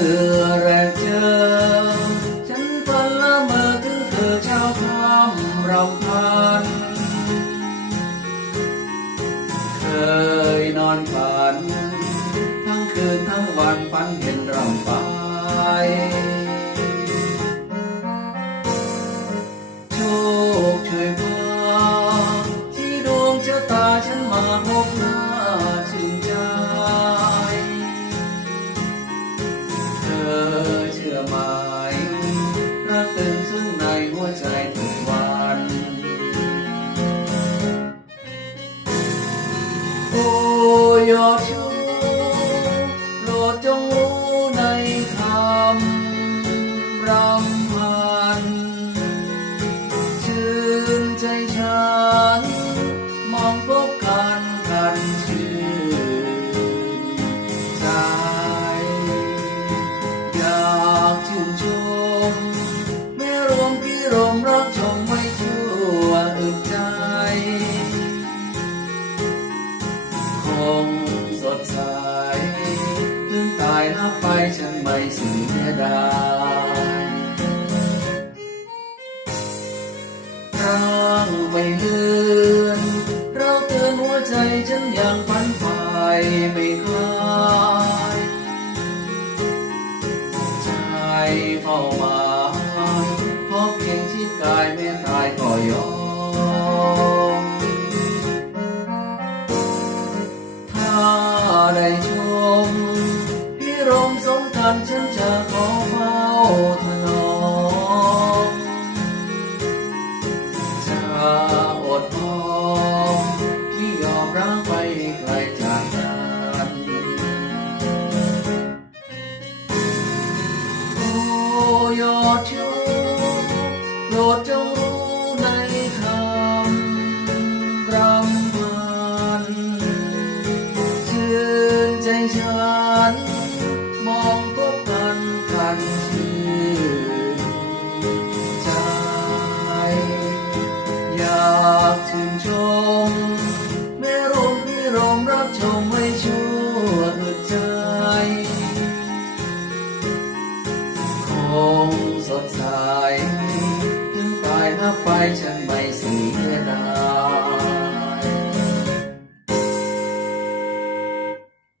อแรกเจอ ฉันฝันละเมอถึงเธอเช้าคำรำพัน เคยนอนฝัน ทั้งคืนทั้งวันฝันเห็นรำไปโชคช่วยพาที่ดวงชะตาฉันมาพบ คงสดใสถึงตายลับไปฉันไม่เสียดาย ดชูโปรดจงรู้ในคำรำมันชื่นใจฉัน มองพบกันกันชื่นใจ อยากชื่นชม ไม่รมที่รมรักชมไว้ ভাঙা পায়চারি